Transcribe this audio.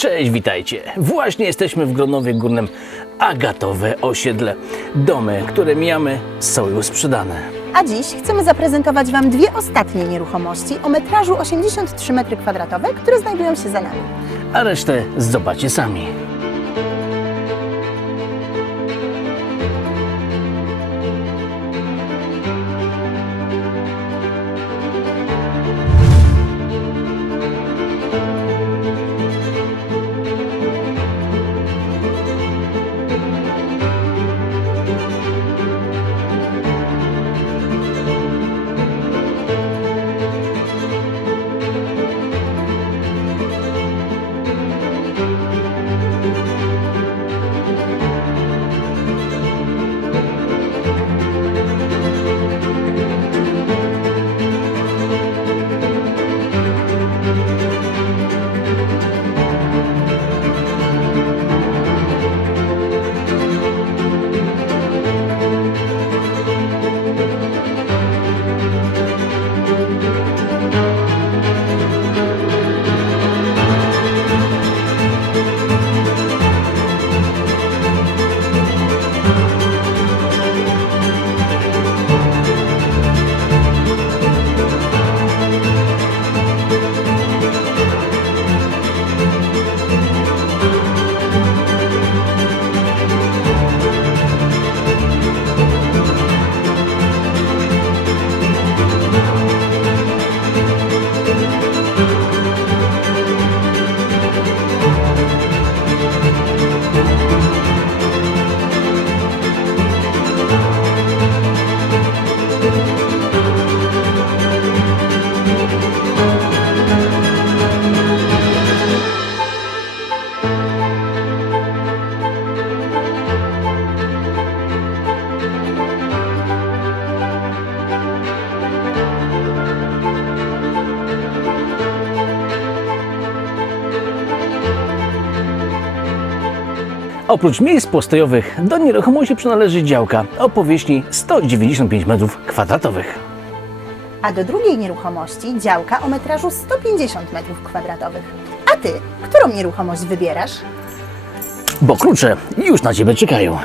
Cześć, witajcie. Właśnie jesteśmy w Gronowie Górnym Agatowe Osiedle. Domy, które mijamy, są już sprzedane. A dziś chcemy zaprezentować Wam dwie ostatnie nieruchomości o metrażu 83 m2, które znajdują się za nami. A resztę zobaczcie sami. Oprócz miejsc postojowych do nieruchomości przynależy działka o powierzchni 195 m2. A do drugiej nieruchomości działka o metrażu 150 m2. A Ty, którą nieruchomość wybierasz? Bo klucze już na Ciebie czekają.